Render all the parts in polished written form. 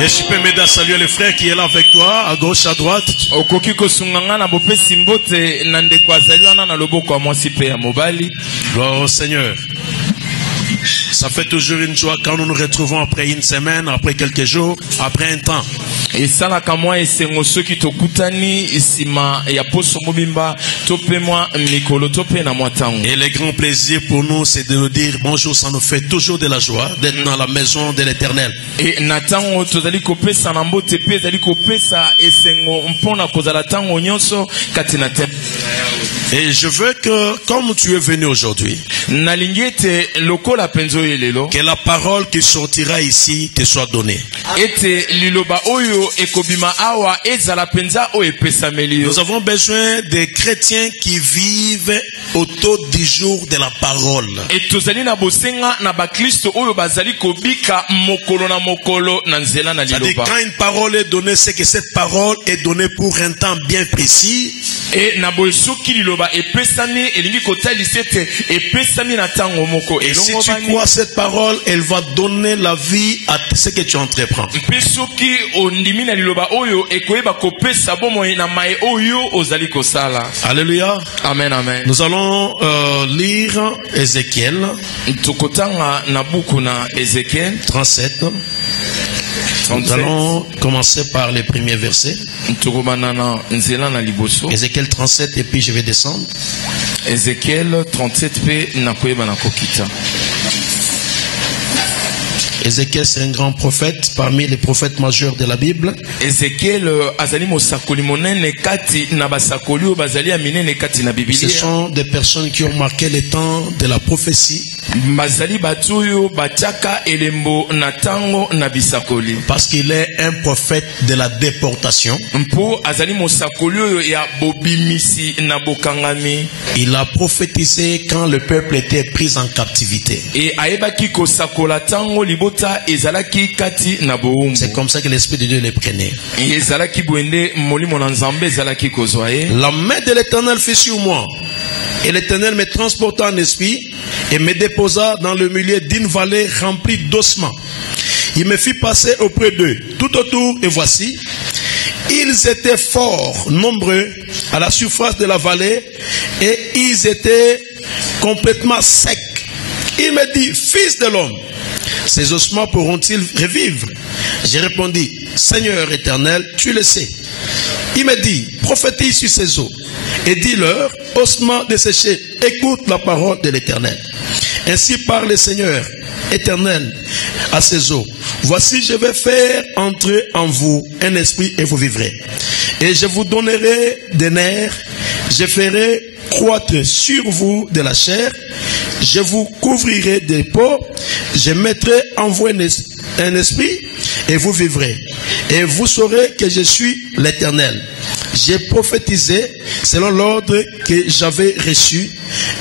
Et je peux m'aider à saluer le frère qui est là avec toi, à gauche, à droite. Gloire au Seigneur. Ça fait toujours une joie quand nous nous retrouvons après une semaine, après quelques jours, après un temps. Et le grand plaisir pour nous, c'est de nous dire bonjour. Ça nous fait toujours de la joie d'être dans la maison de l'Éternel. Et je veux que, comme tu es venu aujourd'hui, que la parole qui sortira ici te soit donnée. Nous avons besoin des chrétiens qui vivent autour du jour de la parole. C'est-à-dire, quand une parole est donnée, c'est que cette parole est donnée pour un temps bien précis. Et si tu crois cette parole, elle va donner la vie à ce que tu entreprends. Alléluia. Amen, amen. Nous allons lire Ézéchiel 37. Nous allons commencer par les premiers versets. Ézéchiel 37 et puis je vais descendre. Ézéchiel 37 Ézéchiel, c'est un grand prophète parmi les prophètes majeurs de la Bible. Ce sont des personnes qui ont marqué le temps de la prophétie. Parce qu'il est un prophète de la déportation. Il a prophétisé quand le peuple était pris en captivité. C'est comme ça que l'Esprit de Dieu les prenait. La main de l'Éternel fut sur moi. Et l'Éternel me transporta en esprit et me déposa dans le milieu d'une vallée remplie d'ossements. Il me fit passer auprès d'eux tout autour, et voici, ils étaient fort nombreux à la surface de la vallée et ils étaient complètement secs. Il me dit, fils de l'homme, ces ossements pourront-ils revivre? J'ai répondu, Seigneur éternel, tu le sais. Il me dit, prophétise sur ces eaux et dis-leur, ossements desséchés, écoute la parole de l'Éternel. Ainsi parle le Seigneur éternel à ces eaux. Voici, je vais faire entrer en vous un esprit et vous vivrez. Et je vous donnerai des nerfs, je ferai croître sur vous de la chair, je vous couvrirai des peaux, je mettrai en vous un esprit et vous vivrez. Et vous saurez que je suis l'Éternel. J'ai prophétisé selon l'ordre que j'avais reçu.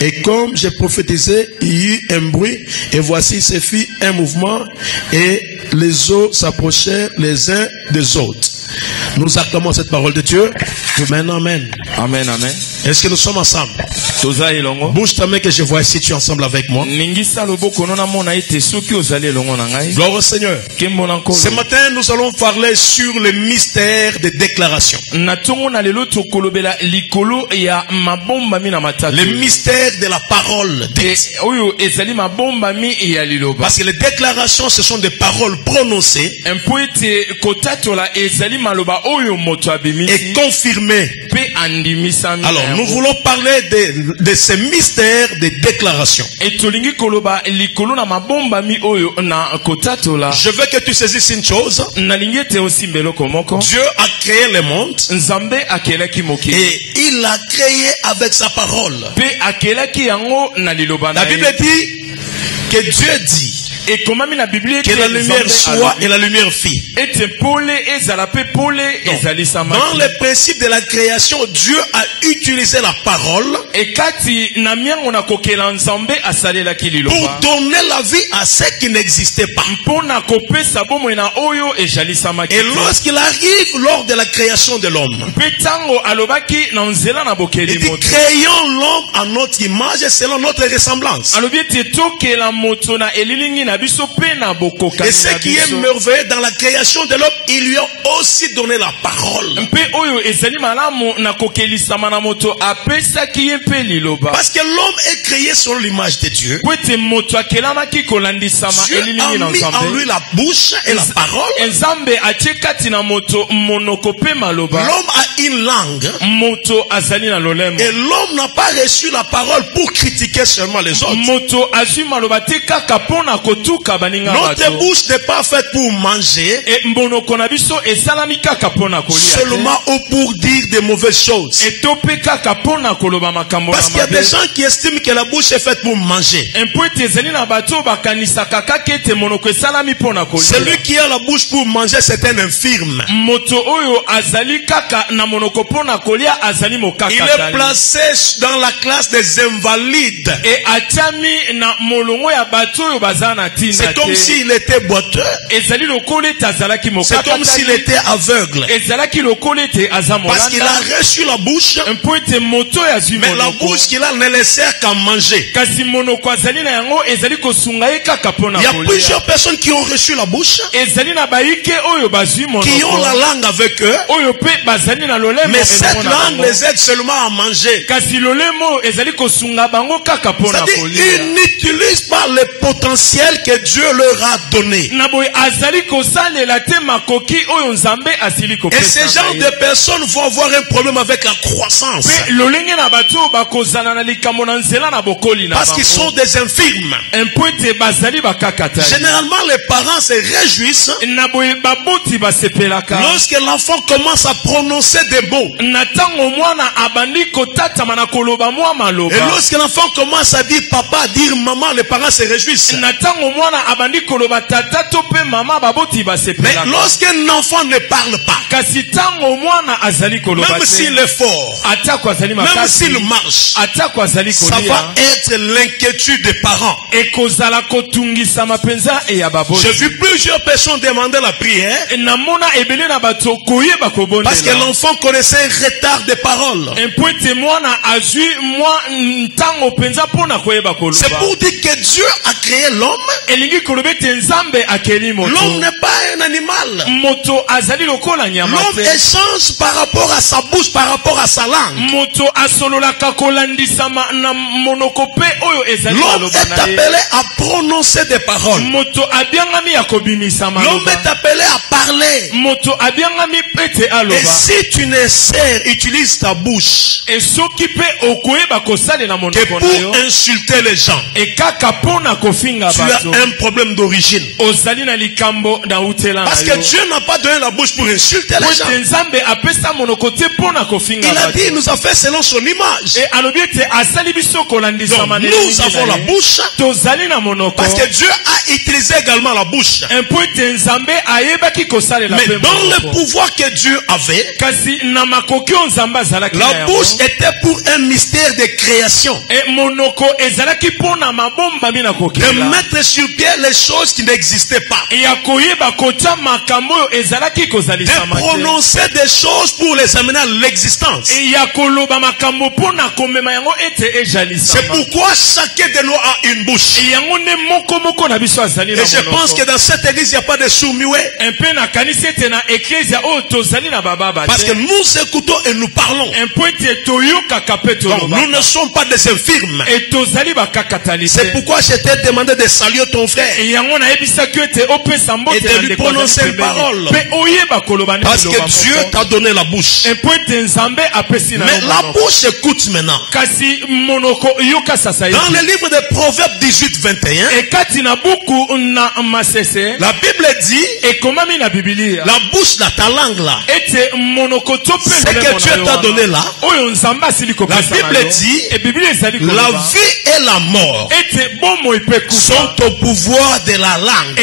Et comme j'ai prophétisé, il y eut un bruit. Et voici, se fit un mouvement. Et les eaux s'approchèrent les uns des autres. Nous acclamons cette parole de Dieu. Amen, amen. Amen, amen. Est-ce que nous sommes ensemble? Bouge ta main que je vois si tu es ensemble avec moi. Gloire au Seigneur. Ce matin, nous allons parler sur le mystère des déclarations. Le mystère de la parole. Parce que les déclarations, ce sont des paroles prononcées et confirmées. Alors, nous voulons parler de ces mystères des déclarations. Je veux que tu saisisses une chose. Dieu a créé le monde et il l'a créé avec sa parole. La Bible dit que Dieu dit que la lumière soit et la lumière fit. Dans le principe de la création, Dieu a utilisé la parole pour donner la vie à ce qui n'existait pas. Et lorsqu'il arrive lors de la création de l'homme, il dit, créons l'homme à notre image et selon notre ressemblance. Et ce qui est merveilleux dans la création de l'homme, il lui a aussi donné la parole. Parce que l'homme est créé sur l'image de Dieu. Dieu a mis en lui la bouche et la parole. L'homme a une langue. Et l'homme n'a pas reçu la parole pour critiquer seulement les autres. Notre bouche n'est pas faite pour manger, seulement ou pour dire des mauvaises choses. Parce qu'il y a des gens qui estiment que la bouche est faite pour manger. Celui qui a la bouche pour manger, c'est un infirme. Il est placé dans la classe des invalides. C'est comme s'il était boiteux. C'est comme s'il était aveugle. Parce qu'il a reçu la bouche, mais la bouche qu'il a ne le sert qu'à manger. Il y a plusieurs personnes qui ont reçu la bouche, qui ont la langue avec eux, mais cette langue les aide seulement à manger. C'est-à-dire, ils n'utilisent pas le potentiel que Dieu leur a donné. Et ces gens de personnes vont avoir un problème avec la croissance. Parce qu'ils sont des infirmes. Généralement, les parents se réjouissent lorsque l'enfant commence à prononcer des mots. Et lorsque l'enfant commence à dire papa, à dire maman, les parents se réjouissent. Mais lorsqu'un enfant ne parle pas, même s'il est fort, même s'il marche, ça va être l'inquiétude des parents. J'ai vu plusieurs personnes demander la prière parce que l'enfant connaissait un retard de parole. C'est pour dire que Dieu a créé l'homme. L'homme n'est pas un animal. L'homme échange par rapport à sa bouche, par rapport à sa langue. L'homme est appelé à prononcer des paroles. L'homme est appelé à parler. Et si tu ne sais, utilise ta bouche que pour insulter les gens, tu as un problème d'origine. Parce que Dieu n'a pas donné la bouche pour insulter les gens. Il a dit, il nous a fait selon son image. Donc nous avons la bouche parce que Dieu a utilisé également la bouche. Mais dans le pouvoir que Dieu avait, la bouche était pour un mystère de création. De mettre sur pied les choses qui n'existaient pas. De prononcer des choses pour les amener à l'existence. C'est pourquoi chacun de nous a une bouche. Et je pense que dans cette église, il n'y a pas de sourds-muets. Parce que nous écoutons et nous parlons. Donc, nous ne sommes pas des infirmes. C'est pourquoi je t'ai demandé de saluer ton frère et de lui prononcer une parole. Parce que Dieu t'a donné la bouche. Mais la bouche écoute maintenant. Dans le livre de Proverbes 18-21, la Bible dit, la bouche là, ta langue là, ce que Dieu t'a donné là, la Bible dit, la vie et la mort sont au pouvoir de la langue.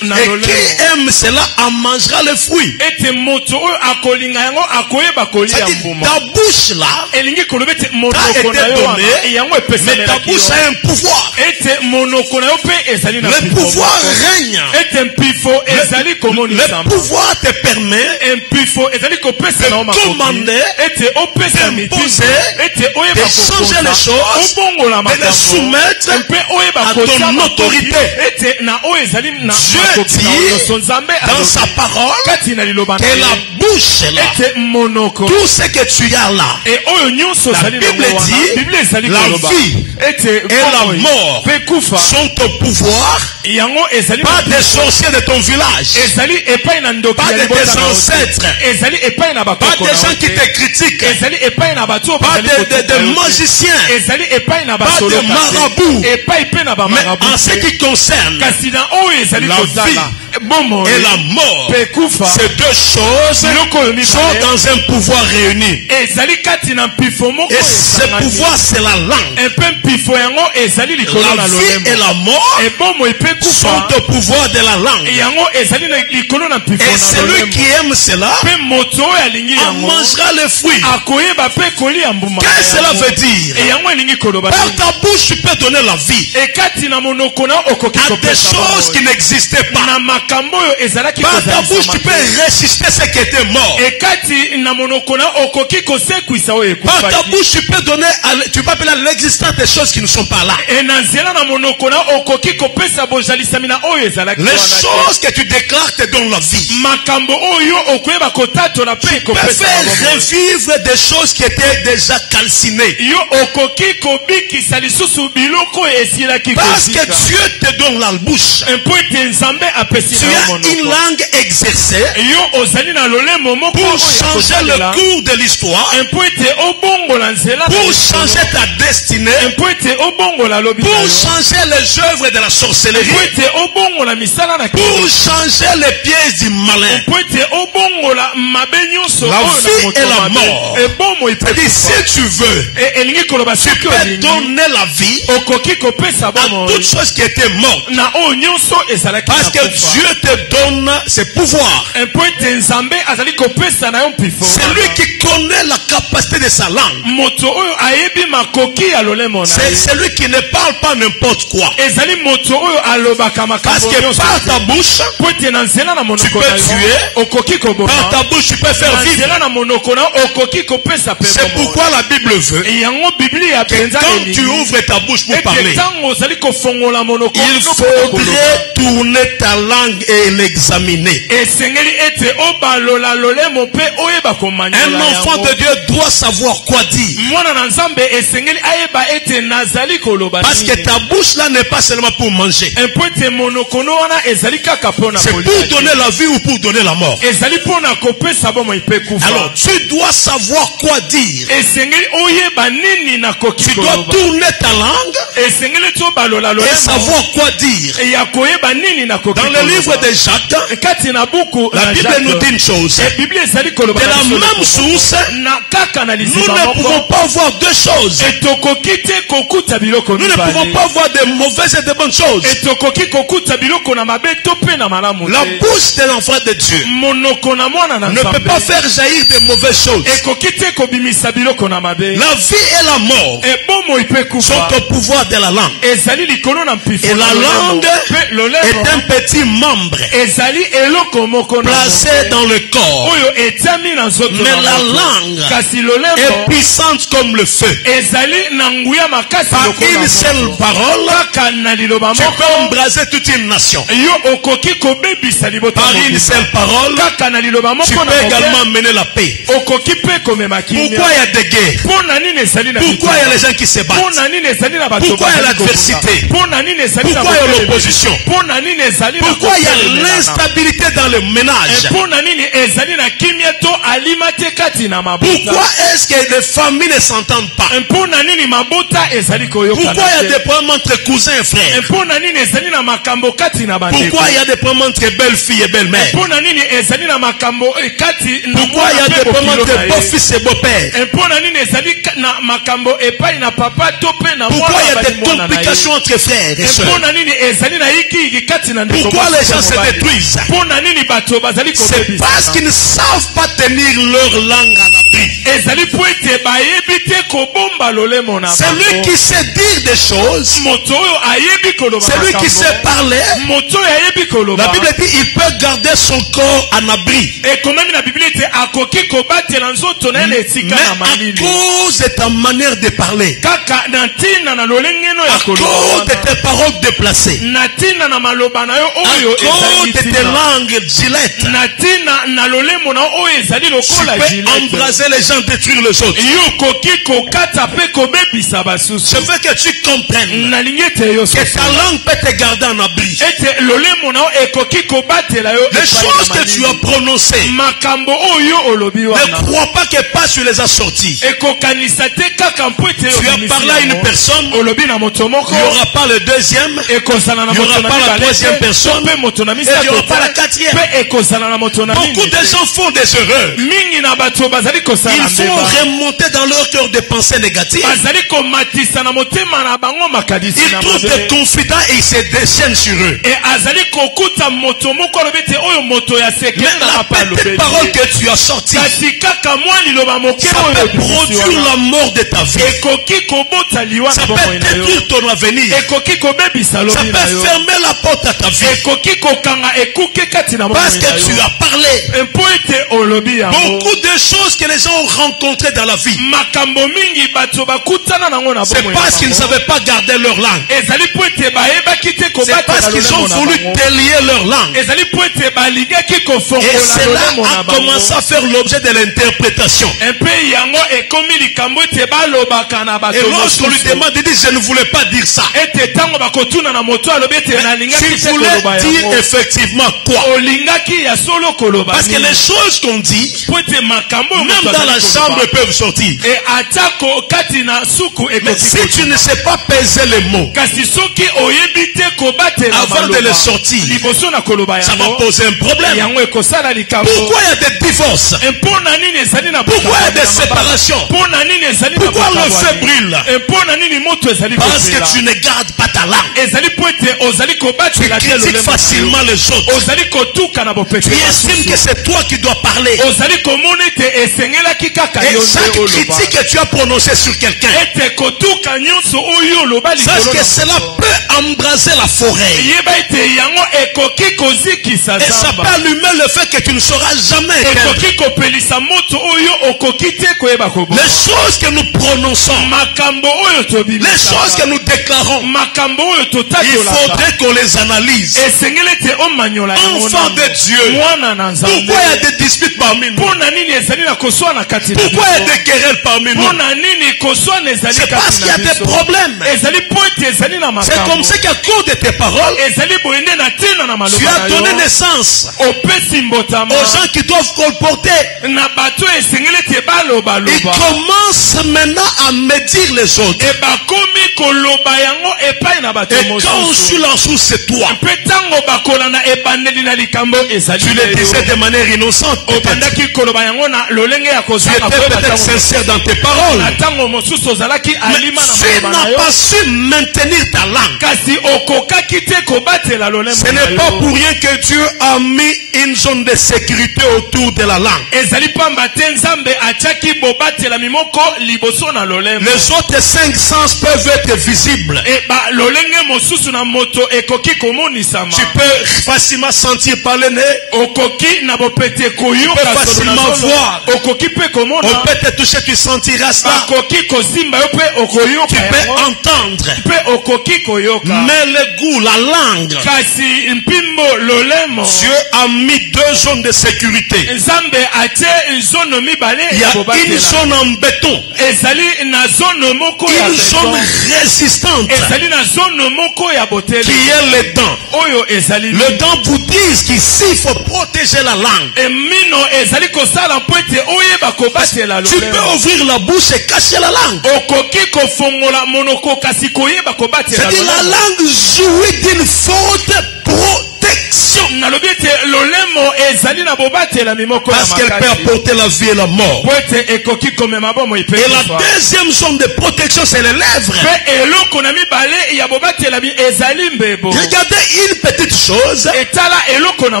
Et qui aime cela en mangera le fruit. ete moto oyo akolinga yango akoyeba kolia mbuma. Ta bouche là elingi koloba ete a monoko été na yo wana donnée, yango mais ta epesamelaki bouche yo. a un pouvoir. ete monoko na yo mpe ezali na Le mpifo pouvoir moko. règne. ete mpifo ezali komonisa Le pouvoir te permet mpifo ezali kopesa na yo makoki commander, ete opesa mitindo d'imposer, ete oyeba de changer les choses, obongola de les makambo soumettre mpe oyeba à kotia ton makoki autorité. ete na oyo ezali na Dieu makoki na dit nyonso Nzambe dans alobi sa parole kati na liloba na que ye la bouche là, ete monoko tout ce que tu as là, e oyo nyonso la ezali Bible nango wana dit, biblia ezali la koloba vie ete et la bomoi mort mpe kufa sont au pouvoir, yango ezali pas na des sorciers de ton village, ezali epai na ndoki pas ya de libota tes na yo te. ancêtres, ezali epai na pas bakoko des na gens yo qui te. te critiquent, ezali epai na bato oyo pas bazali kotuka de yo te. magiciens, ezali epai na pas de basoloka te. marabouts. epai mpe na Mais bamarabu en ce qui concerne kasi na oyo ezali la kozala vie bomoi et la mort, mpe kufa ces deux choses biloko oyo sont mibale dans un pouvoir réuni. ezali kati na mpifo moko Et ce pouvoir, c'est la langue. mpe mpifo yango ezali likolo La na vie et lolemo la mort ebomoi mpe sont kufa au pouvoir de la langue. yango ezali na likolo na mpifo Et na celui lolemo qui aime cela mpe moto oyo alingi en yango mangera le fruit. akoyeba mpe kolia mbuma Qu'est-ce que cela veut dire? e yango elingi koloba Par nini? ta bouche, tu peux donner la vie e kati na monoko na okoki à des kopesa choses qui bomoi. n'existaient pas. na makambo oyo ezalaki Par ta bouche, kozalisama tu te. peux ressusciter ce qui était mort. e kati na monoko na okoki kosekwisa oyo Par ta ekufaki bouche, tu peux donner, tu peux appeler à l'existence des choses qui ne sont pas là. e na nzela na monoko na okoki kopesa bozalisami na oyo ezalaki Les wana te. choses que tu déclares te donnent la vie. makambo oyo okoyeba kotatola mpe Tu peux kopesa faire bomoi. revivre des choses qui étaient déjà calcinées. yo okoki kobikisa lisusu biloko oyo esilaki Parce que kozika. Dieu te donne la bouche. mpo ete nzambe apesi Tu na yo as monoko. une langue exercée yo ozali na lolemo moko pour oyo changer akosalela. le cours de l'histoire, mpo ete obongola nzela na pour likolo. changer ta destinée, mpo ete obongola lobi na pour yo. changer les œuvres de la sorcellerie, mpo ete obongola misala na pour changer les pièges du malin. mpo ete obongola mabe nyonso La oyo na vie moto et la mabe. mort. ebomoi mpe C'est-à-dire, kufa. si tu veux, elingi koloba tu soki peux olingi donner la vie okoki kopesa à bomoi toutes choses qui étaient mortes. na oyo nyonso ezalaki Parce na que kufa. Dieu te donne ses pouvoirs. mpo ete nzambe azali kopesa na yo mpifo C'est lui qui connaît la capacité de sa langue. moto oyo ayebi makoki ya lolemo na C'est ye celui qui ne parle pas n'importe quoi. ezali moto oyo alobaka Parce makambo que nyonso par ta bouche, mpo ete na nzela na monoko tu peux na yo tuer. okoki par koboma ta bouche, tu peux faire na vivre. nzela na monoko na yo okoki kopesa mpe C'est bomoi. pourquoi la Bible veut yango biblia que mpenza quand elingi tu ouvres ta bouche pour ete parler, ntango ozali kofongola monoko il no mpona koloba, faudrait tourner ta langue et l'examiner. esengeli ete obalola lolemo mpe oyeba Un komanyola enfant yango de Dieu doit savoir quoi dire. mwana na nzambe esengeli ayeba ete nazali koloba Parce que nini. ta bouche là n'est pas seulement pour manger. mpo ete monokono wana ezali kaka mpona C'est pour kolia te. donner la vie ou pour donner la mort. ezali mpona kopesa bomoi mpe kufa Alors, tu dois savoir quoi dire. esengeli oyeba nini nakoki Tu dois koloba tourner ta langue esengeli eti obalola et lolemo savoir quoi dire. ya koyeba nini nakoki Dans le livre de Jacques, kati na buku la na Bible Jacques, nous dit une chose. biblia ezali koloba De na la biso même na source, na kaka na nous liziba ne moko pouvons pas voir deux choses. etokoki te kokuta biloko Nous ne pouvons mibale pas voir de mauvaises et de bonnes choses. etokoki kokuta biloko na mabe to mpe na malamu La te. bouche de l'enfant de Dieu monoko na mwana na ne peut nzambe pas faire jaillir de mauvaises choses. ekoki te kobimisa biloko na mabe La vie et la mort ebomoi mpe sont kufa au pouvoir de la langue. ezali likolo na mpifo Et na la lolemo. langue Mpe lolemo est un petit membre ezali eloko moko na placé moto dans le corps. oyo etiami na nzoto Mais na la moto. langue kasi est lolemo puissante comme le feu. ezali na nguya makasi Par lokola une moto. seule parole, kaka na liloba tu peux moko embraser toute une nation. yo okoki kobebisa libota Par une mobimba. seule parole, kaka na liloba tu moko na peux moke, également mener la paix. okoki mpe komema kimia Pourquoi il y a des guerres? mpo na nini ezali na Pourquoi il y a bitumba? les gens qui se mpo battent? na nini ezali na bato Pourquoi il y a bazali kobunda? l'adversité? mpo na nini ezali na Pourquoi il y a botelemi? l'opposition? mpo na nini ezali na Pourquoi il y a kotelemela? l'instabilité dans le ménage? mpo na nini ezali na kimia to alima te kati na Pourquoi mabota? est-ce que les familles ne s'entendent pas? mpo na nini mabota ezali Pourquoi il y a koyokana des problèmes entre cousins et frères? mpo na nini ezali na makambo kati na bandeko? Pourquoi il y a des problèmes entre belles-filles et belles-mères? mpo na nini ezali na makambo kati na Pourquoi il y a mwana des mpe problèmes bokilo na entre ye? beaux-fils et beaux-pères? mpo na nini ezali na makambo epai na papa to mpe na Pourquoi il y a mwana des bali mwana na ye? complications entre frères et mpo sœurs? na nini ezali na yikiyiki kati na ndeko Pourquoi les gens se détruisent? Pona nini bato bazali ko C'est parce qu'ils ne savent pas tenir leur langue à l'abri. ezali po ete bayebi te kobomba lolemo na C'est lui qui sait dire des choses. moto oyo ayebi koloba C'est lui qui sait parler. moto oyo ayebi koloba La Bible dit il peut garder son corps en abri. ekomami na biblia ete akoki kobatela nzoto na ye na esika Mais na à malili cause de ta manière de parler, kaka na ntina na lolengeno ya à cause de koloba tes paroles déplacées, na ntina na maloba na yo à oyo cause ezali de tes ntina langues gilettes, na ntina na lolemo na yo oyo ezali tu lokola peux gilete embraser les gens, détruire les autres. yo okoki kokata mpe kobebisa basusu Je veux que tu comprennes nalingi ete yo que ta langue peut te garder en abri. ete lolemo na yo ekoki kobatela yo Les epai na choses que malili. tu as prononcées, makambo oyo olobi ne wana crois pas que parce que tu les as sortis. ekokanisa te kaka mpo ete Tu as parlé à une personne, olobi na moto moko il n'y aura pas le deuxième, ekozala na il y moto aura na pas la mibale troisième te, personne, mpe moto na et il n'y aura misato pas la te, quatrième. mpe ekozala na moto na Beaucoup mine de gens font des erreurs. mingi na bato bazali kosala Ils font mbeba remonter dans leur cœur des pensées négatives. bazali komatisa na motema na bango makadisi Ils na trouvent des mabe confidents et ils se déchaînent sur eux. e azali kokuta moto moko alobi ete oyo moto ya Mais sekele na la mapa petite alobeli parole que tu as sortie, kasi kaka mwa liloba moke ça oyo peut ebimisi produire wana. la mort de ta vie. ekoki kobota liwa Ça na peut bomoi na yo détruire ton avenir. ekoki kobebisa Ça lobi na peut yo fermer la porte à ta vie. ekoki kokanga ekuke kati na Parce bomoi na que tu yo as parlé. mpo ete olobi yango Beaucoup de choses que les gens ont rencontrées dans la vie. makambo mingi bato bakutana nango na C'est bomoi parce qu'ils ne savaient pas garder leur langue. ezali po ete bayebaki te C'est parce kobatela qu'ils ont lolemo na voulu bango délier leur langue. ezali po ete balingaki Et kofongola cela lolemo na a bango commencé à faire l'objet de l'interprétation. mpe yango ekomi likambo ete balobaka na bato Et lorsqu'on lui mosusu demande, il dit, je ne voulais pas dire ça. ete ntango bakotuna na moto alobi ete nalingaki Tu te voulais koloba dire yango effectivement quoi? olingaki ya solo koloba Parce que nini? les choses qu'on dit, po ete makambo oyo même moto dans la azali chambre, koloba. peuvent sortir. e atako kati na suku Mais ekoki si tu ne sais pas peser les mots, kasi soki oyebi te kobatela avant de les sortir, liboso na koloba ça va yango poser un problème. yango ekosala likambo Pourquoi il y a des divorces? mpo na nini ezali na Pourquoi il y a des séparations? mpo na nini ezali na Pourquoi le feu brûle? mpo na nini moto ezali Parce kozela que tu ne gardes pas ta langue. ezali po ete ozali Tu kobatela te critiques lolemo na yo. facilement les autres. ozali kotuka na bopete Tu estimes que c'est toi qui dois parler. ozali komona ete esengelaki kaka Et yo chaque nde oloba critique que tu as prononcée sur quelqu'un, ete kotuka nyonso oyo oloba sache likolo que na cela moto. peut embraser la forêt. yeba ete yango ekoki kozikisa Et ça peut zamba allumer le fait que tu ne sauras jamais éteindre. ekoki kopelisa moto oyo okoki te koyeba koboma Les choses que nous prononçons, makambo oyo les choses tobimisaka que nous déclarons, makambo oyo il totatolaka faudrait qu'on les analyse. esengeli ete omanyola yango Enfant de Dieu, mwana na nzambe pourquoi il y a des disputes parmi nous? mpo na nini ezali na koswana kati na Pourquoi il y a biso des querelles parmi nous? mpo na nini koswana ezali C'est parce kati qu'il y a na des biso problèmes. ezali po ete ezali na C'est comme makambo ça qu'à cause de tes paroles, ezali boye nde na ntina na tu maloba as na donné yo naissance opesi mbotama aux gens qui doivent colporter. na bato esengeli ete Ils balobaloba commencent maintenant à médire les autres. e bakomi koloba yango epai na bato Et quand on mosusu suit la source, c'est toi. mpe ntango bakolanda ebandeli na likambo ezali Tu le disais de manière innocente. peut-être. obandaki koloba yango na lolenge ya Tu kozanga étais koyeba peut-être ntango sincère dans tes paroles. na ntango mosusu ozalaki Mais alima na tu maloba na n'as yo pas su maintenir ta langue. kasi okokaki te kobatela lolemo Ce na n'est pas yo pour rien que Dieu a mis une zone de sécurité autour de la langue. ezali pamba te nzambe atiaki bobatela mimoko liboso na lolemo Les autres 5 sens peuvent être visibles. e lolenge mosusu na moto ekoki komonisama Tu peux facilement sentir par le nez. okoki na bopete Tu peux koyoka solo na facilement solo. voir. okoki mpe On komona peut te toucher, tu sentiras ça. bakoki kosimba yo mpe okoyoka Tu peux yango entendre. mpe okoki koyoka Mais le goût, la langue, kasi mpimbo lolemo Dieu a mis 2 zones de sécurité. nzambe atie zone mibale Il y ya a une kobatela zone en béton, ezali na zone moko ya une zone beton résistante ezali na zone moko ya qui botele est les dents. oyo ezali Les dents vous disent qu'ici il faut protéger la langue. emino ezali kosala mpo ete oyeba kobatela Tu peux lolemo ouvrir la bouche et cacher la langue. okoki kofongola monoko kasi koyeba kobatela C'est-à-dire la lolemo langue jouit d'une forte protection. protection. nalobi ete lolemo ezali na bobatela mimoko ya Parce qu'elle peut apporter la vie et la mort. po ete ekoki komema bomo Et la deuxième zone de protection, c'est les lèvres. pe eloko na mibale ya bobatela ezali mbebo. Regardez une petite chose etala eloko na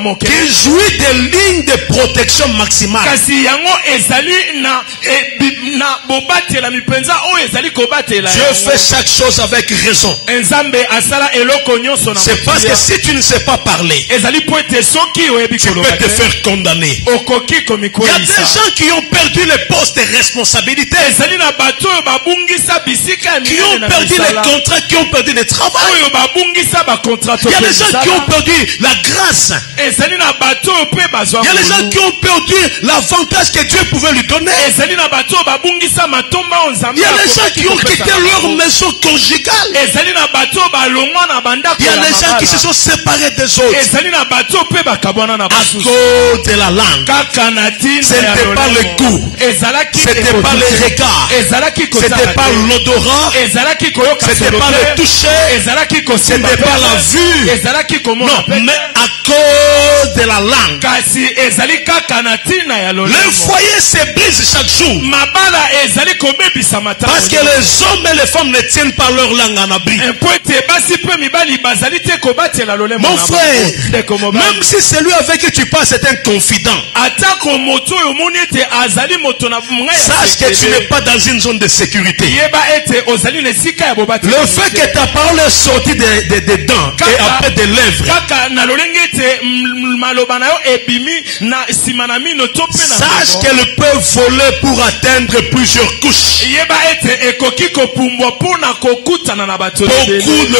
moke qui jouit des lignes de protection maximale. kasi yango ezali na bobatela mipenza oyo ezali kobatela. Dieu fait chaque chose avec raison. Nzambe asala eloko nyonso na C'est parce que si tu ne sais pas parler, ezali po ete soki oyebi tu peux te faire condamner. okoki Il y a des komikwelisa. gens qui ont perdu les postes de responsabilité, ezali na bato oyo babungisa bisika ya qui minene ont na perdu les misala. contrats, qui ont perdu le travail. oyo babungisa bakontrat Il y a des gens qui ont perdu la grâce. ezali na bato oyo mpe bazwa Il y a des gens ngolu. qui ont perdu l'avantage que Dieu pouvait lui donner. ezali na bato oyo babungisa matomba oyo nzambe Il y a des gens akobaki qui ont kopesa quitté bango. leur maison conjugale. ezali na bato oyo balongwa na bandako Il y a ya des gens qui mabala. se sont séparés des autres ezali na bato oyo mpe bakabwana na à basusu cause de la langue. kaka na ntina Ce ya n'était pas lolemo. le goût. ezalaki C'était ekoki pas te. les regards. ezalaki C'était kotala pas te. l'odorat. ezalaki koyoka C'était solo pas te. le toucher. ezalaki kosimba C'était pe. pas la vue. ezalaki komona Non, pe. mais à cause de la langue. kasi ezali kaka na ntina ya Le lolemo. foyer se brise chaque jour. mabala ezali kobebisama ntango Parce que les hommes et les femmes ne tiennent pas leur langue en abri. mpo ete basi mpe mibali bazali te kobatela lolemo Mon na frère, bango. Ndeko mobali. même si celui avec qui tu parles c'est un confident, atako moto oyo omoni ete azali moto na ngai ya sache que tu sekele. n'es pas dans une zone de sécurité. yeba ete ozali na esika ya bobatela. Le fait que ta parole est sortie des dents et après des lèvres, kaka na lolenge ete maloba na yo ebimi na nsima na mino to mpe na sache nzoto. qu'elle peut voler pour atteindre plusieurs couches. yeba ete ekoki kopumbwa mpona kokutana na bato ebele. Beaucoup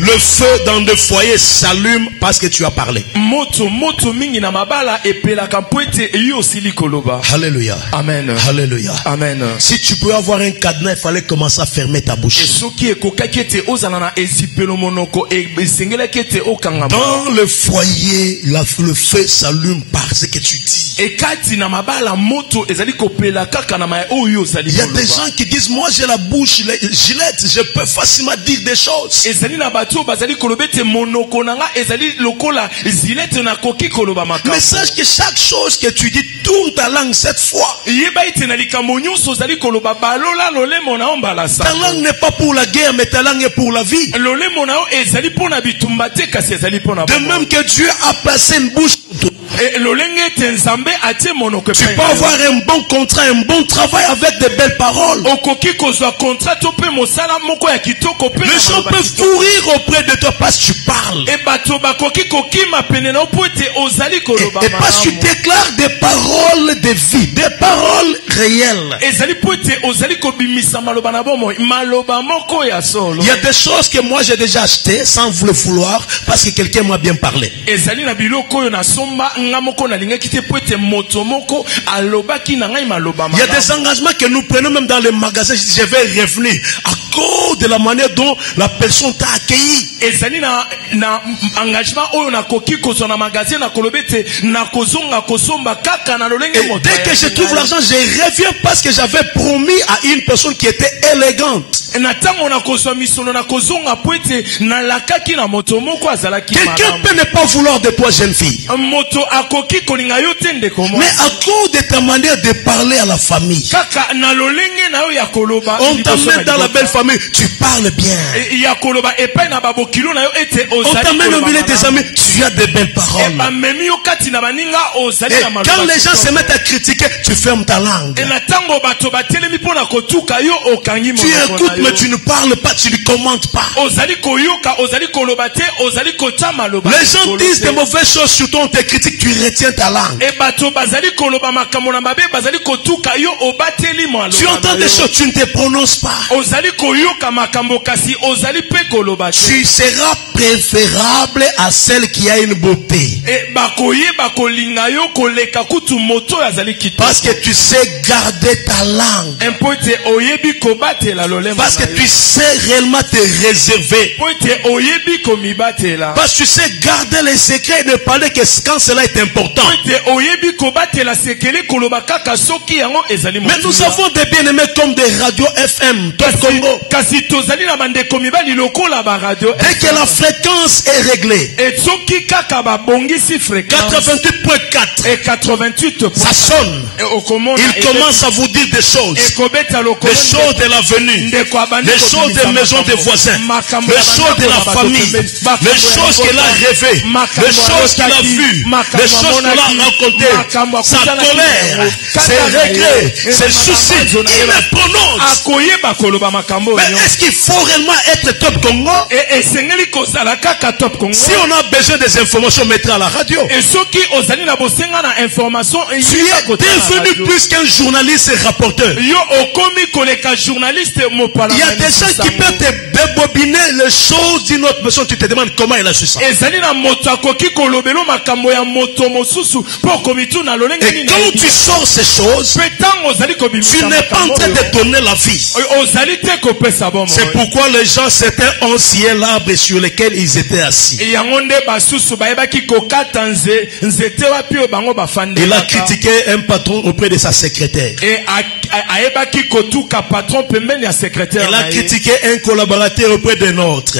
le feu dans des foyers s'allume parce que tu as parlé. moto mingi na mabala epelaka mpo ete yo osili koloba. Alléluia. amen Alléluia. amen. Si tu peux avoir un cadenas, il fallait commencer à fermer ta bouche. soki ekokaki ete ozala na ezipelo monoko esengelaki ete okangama. Dans le foyer, le feu s'allume par ce que tu dis. ekati na mabala moto ezali kopela kaka na maya oyo ozali Il y a des koloba. gens qui disent, moi j'ai la bouche gilette, je peux facilement dire des choses. ezali na bato bazali koloba ete monoko na nga ezali lokola zilete nakoki koloba makambo. Mais sache que chaque chose que tu dis, tourne ta langue cette fois. yeba ete na likambo nyonso ozali koloba balola lolemo na yo mbala Ta sango. langue n'est pas pour la guerre, mais ta langue est pour la vie. lolemo na yo ezali mpona bitumba te kasi ezali mpona De bomoi. même que Dieu a placé une bouche pour toi. lolenge ete nzambe atie monoko Tu epai peux na yo. avoir un bon contrat, un bon travail avec de belles paroles. okoki kozwa contrat to mpe mosala moko ya kitoko mpe Les na gens maloba peuvent kitoko. courir auprès de toi parce que tu parles. e bato bakoki kokima pene na yo mpo ete ozali koloba Et parce que tu malamu. déclares des paroles de vie, des paroles réelles. ezali mpo ete ozali kobimisa maloba na bomoi maloba moko ya solo. Il y a des choses que moi j'ai déjà achetées sans le vouloir parce que quelqu'un m'a bien parlé. ezali na biloko oyo nasomba nga moko nalingaki te mpo ete moto moko alobaki na ngai maloba Il y a malamu. des engagements que nous prenons même dans les magasins. Je vais revenir à cause de la manière dont la personne t'a accueilli. ezali na engagement oyo nakoki kozwa na magasin nakoloba ete nakozonga kosomba kaka na lolenge Et moto dès que je trouve l'argent, je reviens parce que j'avais promis à une personne qui était élégante. na ntango nakozwa misono nakozonga mpo ete nalakaki na moto moko azalaki Quelqu'un malamu. peut ne pas vouloir de toi, jeune fille. moto akoki kolinga yo te ndeko Mais mwasi. à cause de ta manière de parler à la famille, kaka na lolenge na yo ya koloba on liboso t'amène na dans la libota. belle famille, tu parles bien. ya koloba epai na babokilo na yo ete On ozali t'amène au koloba milieu des malamu. amis, tu as de belles paroles. bamemi yo kati na baninga ozali Et na maloba quand les gens kitoko. se mettent à critiquer, tu fermes ta langue. E na ntango bato batelemi mpo na kotuka yo okangi Tu monoko écoutes, na yo. mais tu ne parles pas, tu ne commentes pas. ozali koyoka ozali koloba te ozali kota maloba Les gens likolo disent te. de mauvaises choses sur toi, on te critique, tu retiens ta langue. e bato bazali koloba makambo na mabe bazali kotuka yo obateli maloba Tu entends na des yo. choses, tu ne te prononces pas. ozali koyoka makambo kasi ozali pe koloba te. Tu seras préférable à celle qui a une beauté. e bakoyeba kolinga yo koleka kutu moto oyo azali kitoko. Parce que tu sais garder ta langue. mpo ete oyebi kobatela lolemo Parce que na yo. tu sais réellement te réserver. mpo ete oyebi komibatela. Parce que tu sais garder les secrets et ne parler que quand cela est important. mpo ete oyebi kobatela sekele koloba kaka soki yango ezali Mais nous motuya. avons des bien-aimés comme des radios FM, Top Congo. kasi tozali na bandeko mibali lokola baradio Dès que la fréquence est réglée, et soki soki kaka babongisi fréquence 88.4 et 88 ça sonne. Il commence à vous dire des choses de l'avenue, des choses des maisons des voisins, des choses de la famille, des choses qu'il a rêvé, des choses qu'il a vues, des choses qu'il a racontées, sa colère, ses regrets, ses soucis. Il les prononce. Mais est-ce qu'il faut réellement être top Congo? Si on a besoin des informations, mettez à la radio. Tu es devenu plus qu'un journaliste et rapporteur. Il y a des gens qui peuvent te débobiner les choses d'une autre personne. Tu te demandes comment il a su ça. Et quand tu sors ces choses, tu n'es pas en train de donner la vie. C'est pourquoi les gens, certains ont scié l'arbre sur lequel ils étaient assis. Il a critiqué un patron auprès de sa secrétaire. Il a critiqué un collaborateur auprès d'un autre.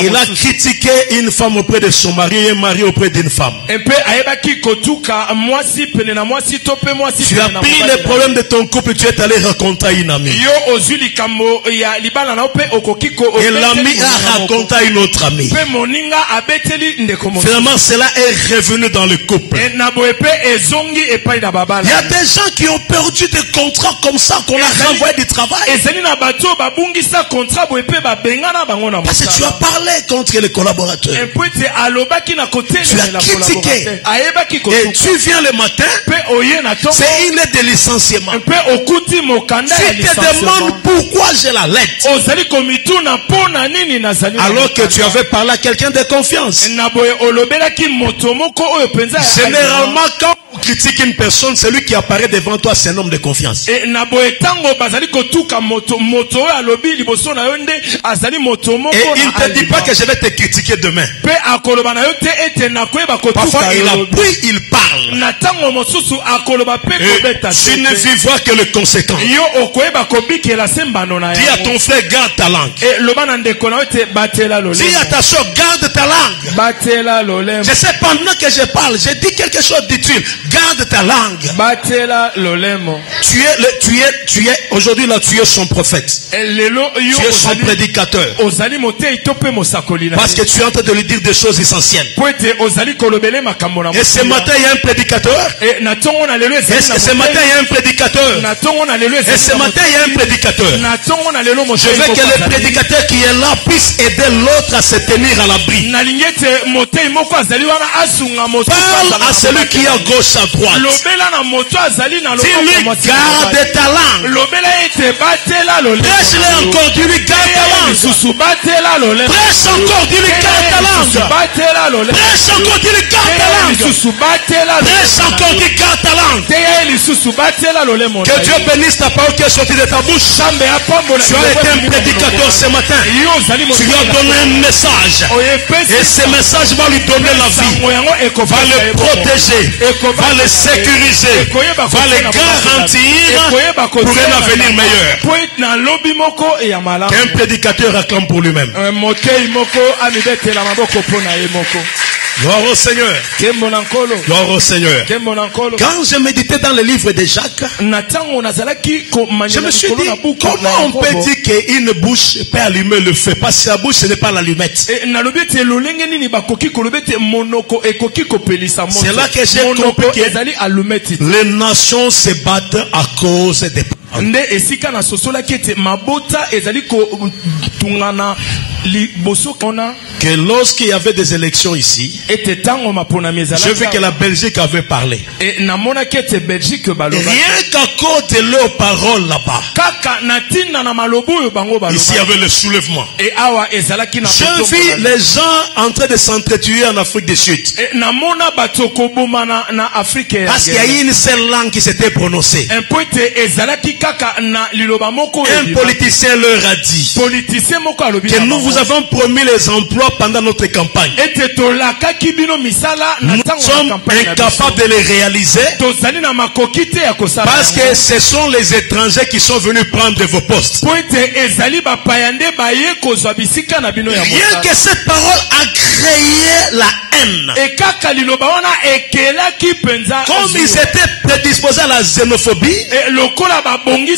Il a critiqué une femme auprès de son mari et un mari auprès d'une femme. Tu as pris les problèmes de ton couple, tu es allé raconter à une amie. Et l'ami a raconté à une autre amie. Finalement, cela est revenu dans le couple. Il y a des gens qui ont perdu des contrats comme ça, qu'on a renvoyé du travail. Parce que tu as parlé contre les collaborateurs. Tu as critiqué. Et tu viens le matin, c'est une lettre de licenciement. Tu te demandes pourquoi j'ai la lettre. Alors que tu avais parlé à quelqu'un de confiance. Généralement, quand on critique une personne, celui qui apparaît devant toi, c'est un homme de confiance. Et il ne te dit pas que je vais te critiquer demain. Parfois il appuie, il parle. Et tu ne vivras que les conséquences. Dis à ton frère, garde ta langue. Dis à ta soeur, garde ta langue. Je sais, pendant que je parle, je dis quelque chose d'utile. Garde ta langue. Tu es, aujourd'hui là, tu es son prophète. Tu es son prédicateur. Parce que tu es en train de lui dire des choses essentielles. Et ce matin, il y a un prédicateur. Et ce matin, il y a un prédicateur. Et ce matin, il y a un prédicateur. Je veux que le prédicateur qui est là puisse aider l'autre à se tenir à l'abri. Parle à celui qui est à gauche, à droite. Dis-lui, garde ta langue. Prêche-le encore, dis-lui, garde ta langue. Prêche encore, dis-lui, garde ta langue. Prêche encore, dis-lui, garde ta langue. Prêche encore, dis-lui, garde ta langue. Que Dieu bénisse ta parole qui est sortie de ta bouche. Tu as été un prédicateur ce matin. Tu lui as donné un message. Et ce message va lui donner la vie. Va le protéger. Va le sécuriser. Va le garantir pour un avenir meilleur. Qu'un prédicateur acclame pour lui-même. Gloire au Seigneur. Gloire au Seigneur. Quand je méditais dans le livre de Jacques, je me suis dit, comment on peut dire qu'une bouche peut allumer le feu? Parce que la bouche, ce n'est pas l'allumette. C'est là que j'ai compris que les nations se battent à cause des que lorsqu'il y avait des élections ici, je vu que la Belgique avait parlé. Rien qu'à cause de leurs paroles là-bas, ici il y avait le soulèvement. Je vis les gens en train de s'entretuer en Afrique du Sud. Parce qu'il y a une seule langue qui s'était prononcée. Un politicien leur a dit que nous vous avons promis les emplois pendant notre campagne. Nous sommes incapables de les réaliser parce que ce sont les étrangers qui sont venus prendre vos postes. Rien que cette parole a créé la haine. Comme ils étaient prédisposés à la xénophobie, on a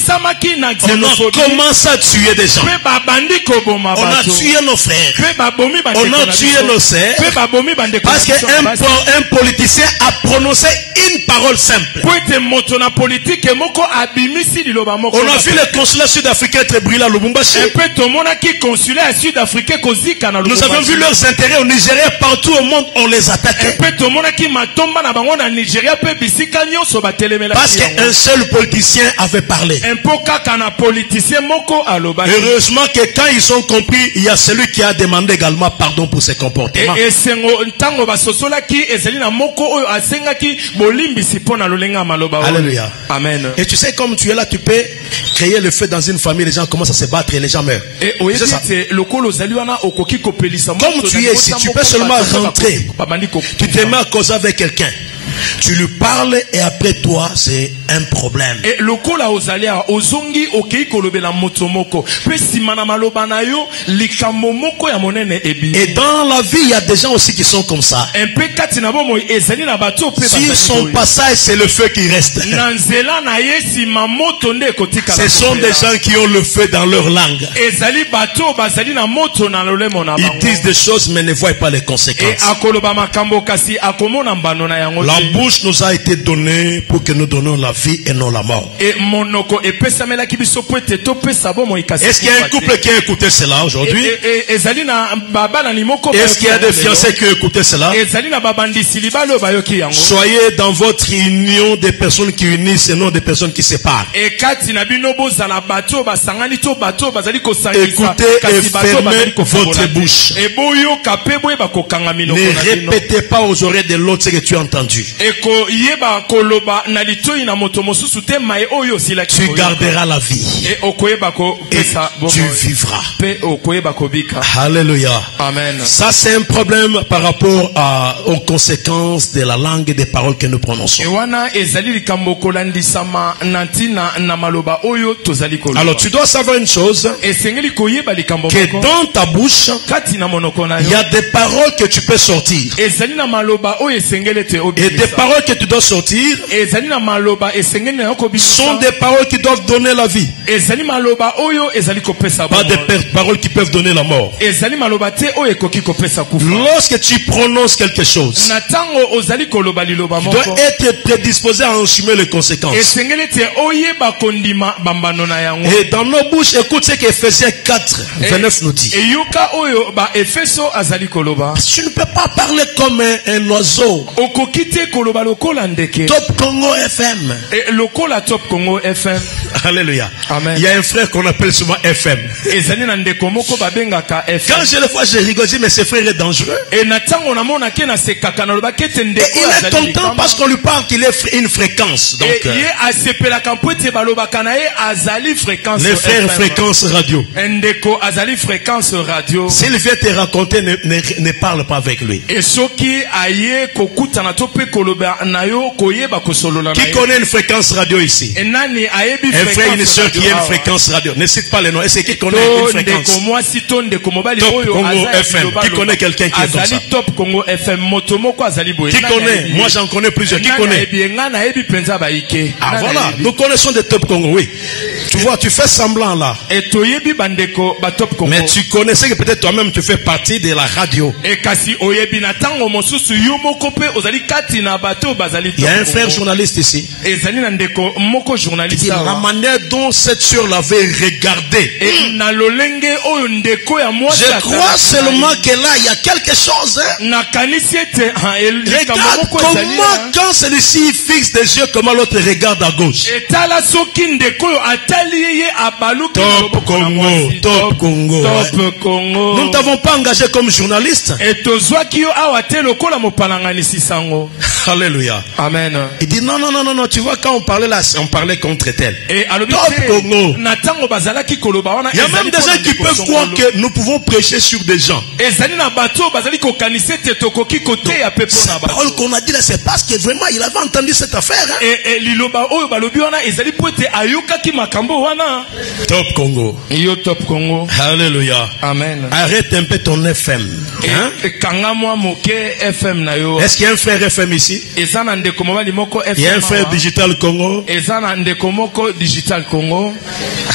commencé à tuer des gens. On a tué nos frères. On a tué nos sœurs. Parce qu'un politicien a prononcé une parole simple. On a vu le consulat sud-africain être brûlé à Lubumbashi. Nous avons vu leurs intérêts au Nigeria, partout au monde, on les attaquait. Parce qu'un seul politicien avait parlé. Heureusement que quand ils ont compris, il y a celui qui a demandé également pardon pour ses comportements. Alléluia. Amen. Et tu sais, comme tu es là, tu peux créer le feu dans une famille, les gens commencent à se battre et les gens meurent. C'est ça. Comme tu es ici, tu peux seulement rentrer. Tu te mets à cause avec quelqu'un. Tu lui parles et après toi, c'est un problème. Et dans la vie, il y a des gens aussi qui sont comme ça. Si son passage, c'est le feu qui reste. Ce sont des gens qui ont le feu dans leur langue. Ils disent des choses mais ne voient pas les conséquences. La bouche nous a été donnée pour que nous donnions la vie et non la mort. Est-ce qu'il y a un couple qui a écouté cela aujourd'hui? Est-ce qu'il y a des fiancés qui ont écouté cela? Soyez dans votre union des personnes qui unissent et non des personnes qui séparent. Écoutez et fermez votre bouche. Ne répétez pas aux oreilles de l'autre ce que tu as entendu. Tu garderas la vie et tu vivras. Alléluia. Amen. Ça c'est un problème par rapport aux conséquences de la langue et des paroles que nous prononçons. Alors tu dois savoir une chose, que dans ta bouche il y a des paroles que tu peux sortir et des paroles que tu dois sortir sont des paroles qui doivent donner la vie, pas des paroles qui peuvent donner la mort. Lorsque tu prononces quelque chose, tu dois être prédisposé à assumer les conséquences. Et dans nos bouches, écoute ce qu'Éphésiens 4, 29 nous dit. Tu ne peux pas parler comme un oiseau. Top Congo FM. Alléluia. Amen. Il y a un frère qu'on appelle souvent FM. Quand je le vois, je rigole, mais ce frère est dangereux. Et il est content parce qu'on lui parle qu'il est une fréquence. Donc, les frères fréquence radio. S'il vient te raconter, ne parle pas avec lui. Qui connaît une fréquence radio ici? Un frère et une soeur qui a une fréquence radio. Ne cite pas les noms. Est-ce qui connaît une fréquence? Top Congo FM. Qui connaît quelqu'un qui est comme ça? Qui connaît? Moi j'en connais plusieurs. Qui connaît? Ah voilà. Nous connaissons des Top Congo, oui. Tu vois, tu fais semblant là. Mais tu connaissais que peut-être toi-même tu fais partie de la radio. Il y a un frère journaliste ici. Il dit la manière dont cette soeur l'avait regardé. Je crois seulement que là il y a quelque chose. Regarde comment quand celui-ci fixe des yeux, comment l'autre regarde à gauche. Top Congo, Top Congo. Nous ne t'avons pas engagé comme journaliste. Alléluia. Amen. Il dit non, tu vois, quand on parlait là, on parlait contre tel. Et à Top Congo. na tango bazala ki koloba wana Il y a même des gens qui peuvent croire que nous pouvons prêcher sur des gens. ezali na bato bazali ko kanise te tokoki kote ya pepo na La bato. parole qu'on a dit là, c'est parce que vraiment il avait entendu cette affaire. Hein? Et liloba oyo balobi wana ezali pote ayoka ki makambo wana. Top Congo. Yo Top Congo. Alléluia. Amen. Arrête un peu ton FM. Hein? Kanga mwa moke FM na yo. Est-ce qu'il y a un frère FM ici? Eza na ndeko mobali moko FM. Il y a un frère Digital Congo. Eza na ndeko moko Digital Congo.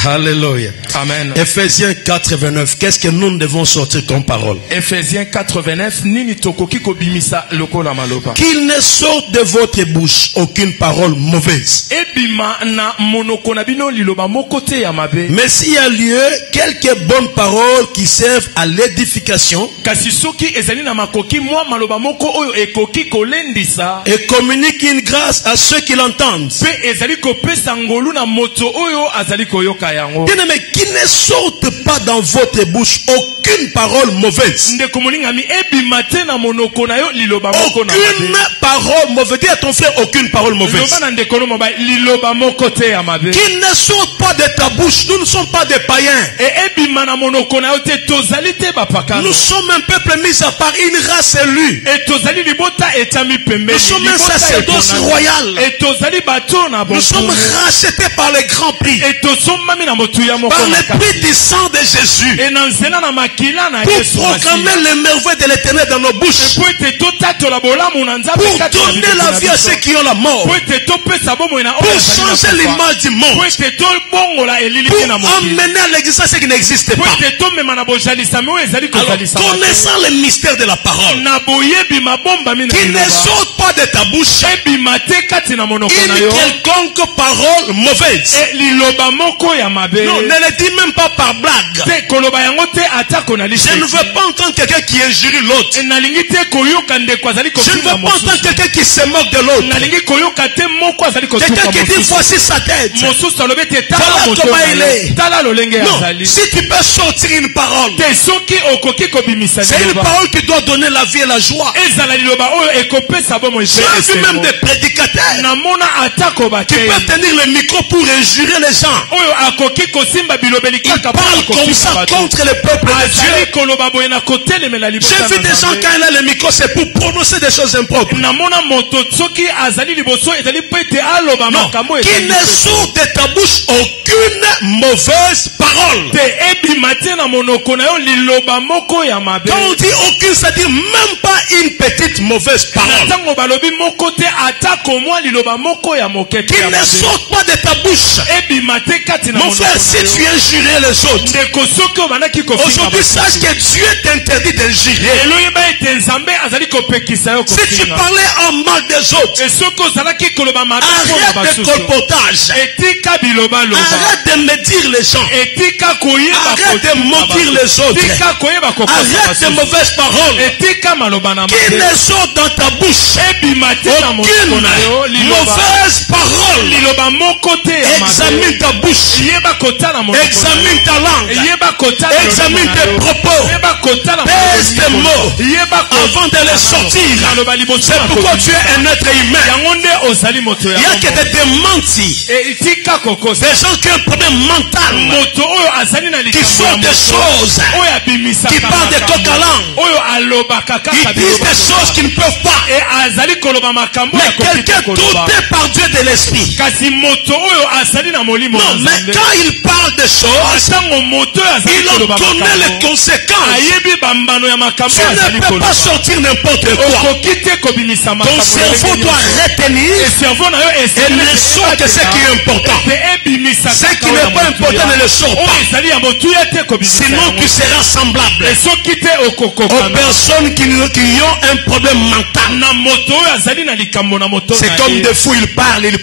Alléluia. Amen. Ephésiens 4:29. Qu'est-ce que nous devons sortir comme parole? Ephésiens 4:29 nini tokoki kobimisa lokola maloba. Qu'il ne sorte de votre bouche aucune parole mauvaise. Ebima na monoko na bino liloba moko te ya mabe. Mais s'il y a lieu, quelques bonnes paroles qui servent à l'édification Kasi soki ezali na makoki mwa maloba moko oyo ekoki kolendisa. et communique une grâce à ceux qui l'entendent. Pe ezali kopesa ngolu na moto oyo azali koyoka yango. Bien-aimé, qu'il ne sorte pas dans votre bouche aucune parole mauvaise. Ndeko molingami ebima te na monoko na yo liloba moko na Aucune mabe. parole mauvaise. Dis à ton frère aucune parole mauvaise. Loba na ndeko no mobali liloba moko te ya mabe. Qu'il ne sorte pas de ta bouche. Nous ne sommes pas des païens. E ebima na monoko na yo te tozali te bapakano. Nous sommes un peuple mis à part, une race élue. E tozali libota etami pembeni. Nous sommes un sacerdoce royal. E tozali bato na Nous sommes rachetés par les grands prix. E tozomami na motuya moko. Par le prix du sang de Jésus. E na nzela na makila na Pour Yesu. proclamer les merveilles de l'éternel dans nos bouches. Po ete totatola bolamu na Nzambe Pour kati na donner mikolo la na vie à biso. ceux qui ont la mort. Po ete topesa bomoi na oyo Pour azali na changer kufa. l'image du Po monde. ete tobongola elili Pour te na mokili. emmener à l'existence ce qui n'existe Po pas. ete tomema na bozalisami oyo ezali Alors, kozalisama te. connaissant le mystère de la parole, Na boyebi mabombami na qu'il ne liloba. sorte pas de ta bouche Ebima te kati na monoko na une yo. quelconque parole mauvaise. E liloba moko ya mabe. Non, ne le dis même pas par blague. Te koloba yango te atako na Je liseki. ne veux pas entendre quelqu'un qui injure l'autre. Nalingi te koyoka ndeko azali Je ne veux kofinga pas entendre mosusu. quelqu'un qui se moque de l'autre. Nalingi koyoka te moko azali Quelqu'un kosuka qui dit mosusu. voici sa tête. Mosusu alobi te tala Voilà moto comment na il yo. est. Tala lolenge Non, azali. si tu peux sortir une parole, Te soki okoki kobimisa c'est une liloba. parole qui doit donner la vie et la joie. Ezala liloba oyo ekopesa bomo J'ai vu même des prédicateurs namona atako qui batei. peuvent tenir le micro pour injurer les gens. Oyo akoki kosimba bilobeli Ils kaka parlent comme ça contre le peuple de azali Dieu. koloba boye na kotelemela libota J'ai na vu des gens Nzambe. quand il a le micro, c'est pour prononcer des choses impropres. namona moto soki azali liboso ezali po ete aloba Non, makambo qu'il ne sorte de ta bouche aucune mauvaise parole. te ebima te na monoko na yo liloba moko ya mabe. Quand on dit aucune, c'est-à-dire même pas une petite mauvaise Na parole. ntango balobi moko te atako mwa liloba moko ya moke te Qu'il ya ne mabe. sorte pas de ta bouche. ebima te kati na Mon monoko frère, na si yo. tu injuries les autres, ndeko soki obandaki kofinga aujourd'hui basusu. sache que Dieu t'interdit d'injurer. eloyeba ete nzambe azali kopekisa yo Si tu kofinga. parlais en mal des autres, E soki ozalaki koloba mabe mpona arrête de basusu colportage. etika bilobaloba Arrête de médire les gens. etika koyeba Arrête de mentir les autres. tika koyeba kokosa Arrête de basusu mauvaises paroles. etika maloba na Qu'il mabe ne sorte dans ta bouche ebima te na monoko aucune na yo liloba mauvaise parole. liloba moko te ya mabe. Examine ta bouche. yeba kotala monoko na yo. Examine ta langue. yeba kotala Examine lolemo na tes yo. propos. yeba kotala Pèse tes mots yeba avant de les sortir. naloba liboso C'est na pourquoi tu es un être humain. yango nde ozali moto ya Il y a bongo. que des démentis. etika kokosa Des gens qui ont un problème mental. moto oyo azali na Qui likambo font ya des moto choses. oyo abimisaka Qui parlent de makambo. coq à l'âne. oyo alobaka Ils kaka disent biloba des choses qu'ils ne peuvent pas. e azali koloba makambo Mais ya koki quelqu'un te koloba douté par Dieu de l'esprit. kasi moto oyo azali na molimo Non, na mais Nzambe. quand il parle des choses, ntango moto oyo azali il en koloba connaît les makambo conséquences. ayebi bambano ya makambo Tu oyo azali ne peux koloba pas sortir n'importe quoi. okoki te kobimisa Ton makambo cerveau doit retenir cerveau na yo et ne sort que ce qui est important. ebimisa Ce qui n'est pas important ne le sort oyo pas. ezali ya motuya te kobimisa Sinon yango. tu seras semblable E soki te aux okokokana personnes qui ont un problème mental. na moto oyo azali na likambo na moto C'est na comme ye. des fous, ils parlent. ezali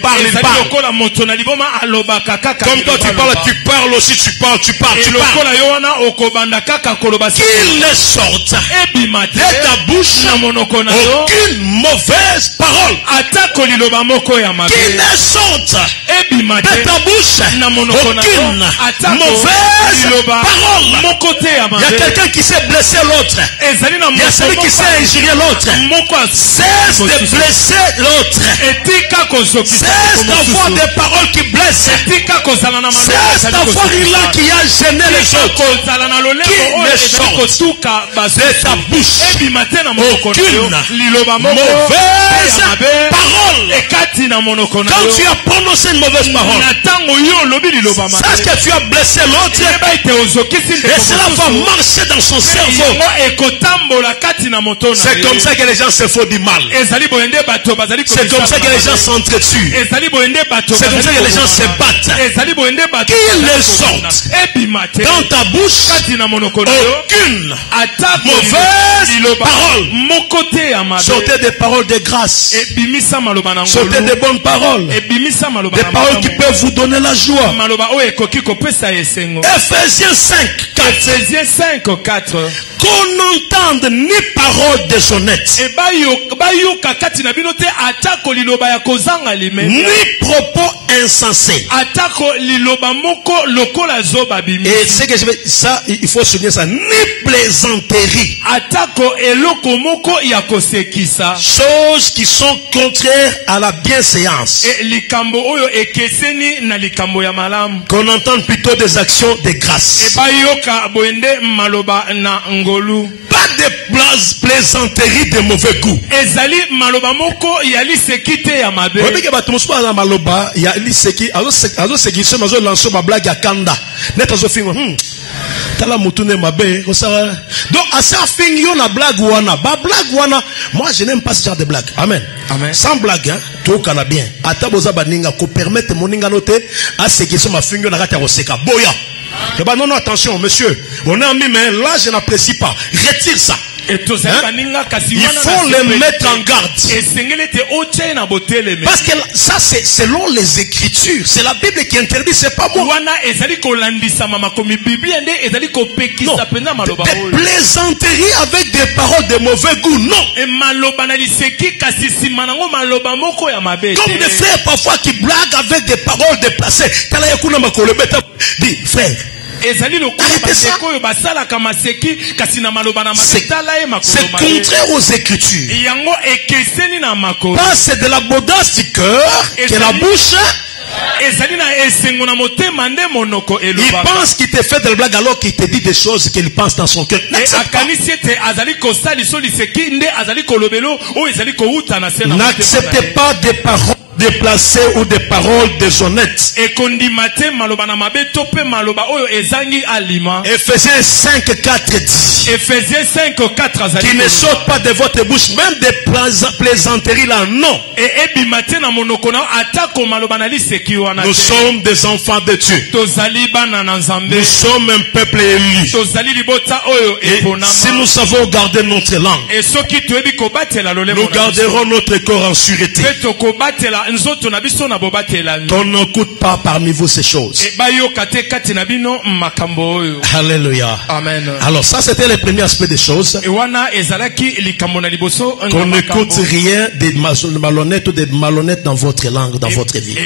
lokola moto na liboma alobaka kaka. Comme toi tu parles aussi, tu parles. Lokola yowana okobanda kaka koloba. Qu'il ne sorte Ebimate de ta bouche na monoko na yo aucune mauvaise parole. atako liloba moko ya mabe. Qu'il ne sorte Ebimate de ta bouche na monoko na yo aucune atako mauvaise liloba parole. moko te ya Il y mabe. a quelqu'un qui sait blesser l'autre. Ezali na Il y a celui qui sait injurier l'autre. moko Cesse de blesser l'autre. etika kozokisa Cesse d'avoir des paroles qui blessent. etika kozala na Cesse d'avoir une langue qui a gêné les autres. kozala na lolembo Qu'il oyo ne ezali sorte kosuka de ta bouche ebimate na monoko na yo aucune liloba moko mauvaise ya mabe parole. ekati na monoko na Quand yo tu as prononcé une mauvaise parole, na ntango yo olobi liloba mabe sache que tu as blessé l'autre yeba ete ozokisi et ndeko cela va mosusu. marcher dans son cerveau. yango ekotambola kati na moto na C'est ye. comme ça que les gens se font du mal. ezali boyende bato bazali C'est comme ça que les gens s'entretuent. ezali boyende bato C'est comme ça que les gens se battent. ezali boyende bato Qu'il ne sorte ebima te dans ta bouche kati na monoko na yo aucune ata mauvaise liloba parole. moko te ya mabe Sortez des paroles de grâce. ebimisa maloba na Sortez ngolu des bonnes paroles. ebimisa maloba Des na paroles qui malamu. peuvent vous donner la joie. maloba oyo ekoki kopesa esengo. Ephésiens 5, 4. Ephésiens 5:4 Qu'on n'entende ni parole déshonnête, bayoka kati na bino te atako liloba ya kozanga lime ni propos insensés. atako liloba moko lokola zoba bimi Et c'est que je vais, ça, il faut souligner ça, ni plaisanterie. atako eloko moko ya kosekisa Choses qui sont contraires à la bienséance. likambo oyo ekeseni na likambo ya malamu. Qu'on entende plutôt des actions de grâce. Bayoka boende maloba na ngolu. Pas de plaisanterie de mauvais goût. Ezali maloba moko ya lisekite ya mabe. Obeke bato mosusu baza na maloba ya liseki azosekisa azolanso bablage ya kanda net azofinga tala mutu ne mabe osala donc asa fingi yo na blague wana ba blague wana. Moi je n'aime pas ce genre de blague. Amen. Amen. Sans blague hein to kana bien ata boza baninga ko permettre moninga note asekisa ma fingi na kati ya koseka boya. Eh ben non attention monsieur, on est en mime mais là je n'apprécie pas. Retire ça. Hein? Il faut les mettre en garde. Parce que ça c'est selon les Écritures. C'est la Bible qui interdit, c'est pas moi. Non. Des plaisanteries avec des paroles de mauvais goût, non. Comme des frères parfois qui blaguent avec des paroles déplacées. Dis frère, c'est contraire aux Écritures. C'est de l'abondance du cœur que la bouche. Il pense qu'il te fait de la blague alors qu'il te dit des choses qu'il pense dans son cœur. N'acceptez pas des paroles déplacées ou des paroles déshonnêtes. Ephésiens 5, 4 dit qui ne sortent pas de votre bouche même des plaisanteries là, non. Nous sommes des enfants de Dieu. Nous sommes un peuple élu. Et si nous savons garder notre langue, nous garderons notre corps en sûreté. Qu'on n'écoute pas parmi vous ces choses. Alléluia. Amen. Alors ça c'était le premier aspect des choses. Qu'on n'écoute rien de malhonnête ou de malhonnête dans votre langue, dans votre vie.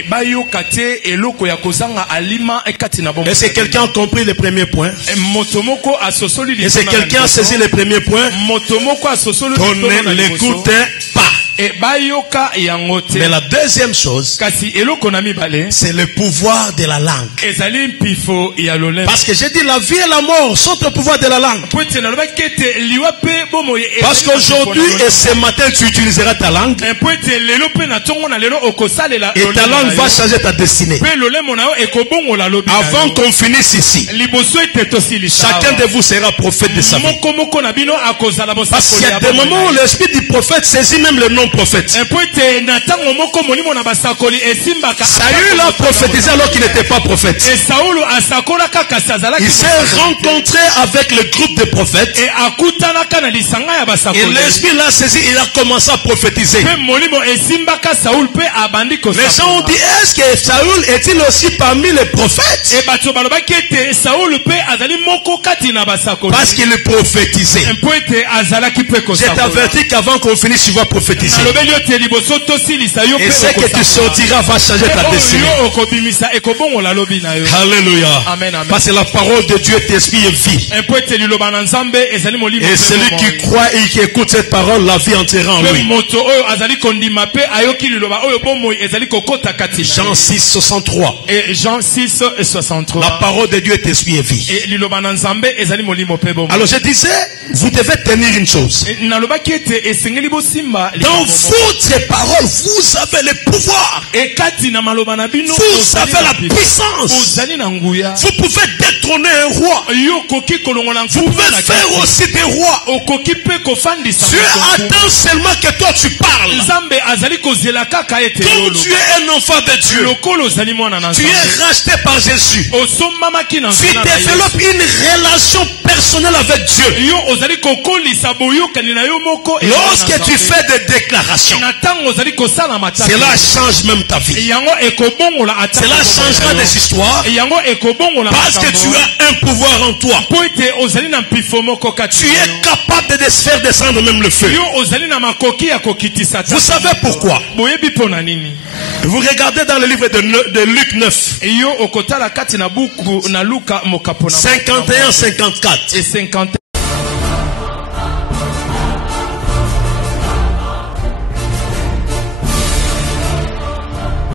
Est-ce que quelqu'un a compris le premier point? Est-ce que quelqu'un a saisi le premier point? Qu'on ne l'écoute pas. Mais la deuxième chose, c'est le pouvoir de la langue. Parce que j'ai dit la vie et la mort sont au pouvoir de la langue. Parce qu'aujourd'hui et ce matin tu utiliseras ta langue. Et ta langue va changer ta destinée. Avant qu'on finisse ici, chacun de vous sera prophète de sa vie. Parce qu'il y a des moments où l'esprit du prophète saisit même le nom prophète. Saül a prophétisé alors qu'il n'était pas prophète. Il s'est rencontré avec le groupe de prophètes. Et l'esprit l'a saisi, il a commencé à prophétiser. Les gens ont dit, est-ce que Saül est-il aussi parmi les prophètes? Parce qu'il est prophétisé. J'ai averti qu'avant qu'on finisse, tu vas prophétiser. Et ce que tu sortiras va changer ta destinée. Alléluia. Parce que la parole de Dieu est esprit et vie. Et celui qui croit et qui écoute cette parole, la vie entrera en lui. Jean 6, 63. Et Jean 6, 63. La parole de Dieu est esprit et vie. Alors je disais, vous devez tenir une chose. Dans votre parole, vous avez le pouvoir. Vous avez la puissance. Vous pouvez détrôner un roi. Vous pouvez faire aussi des rois. Dieu attend seulement que toi tu parles. Comme tu es un enfant de Dieu, tu es racheté par Jésus. Tu développes une relation personnelle avec Dieu. Lorsque tu fais des déclarations, cela change même ta vie. Cela changera des histoires parce que tu as un pouvoir en toi. Tu es capable de faire descendre même le feu. Vous savez pourquoi? Vous regardez dans le livre de Luc 9, 51-54.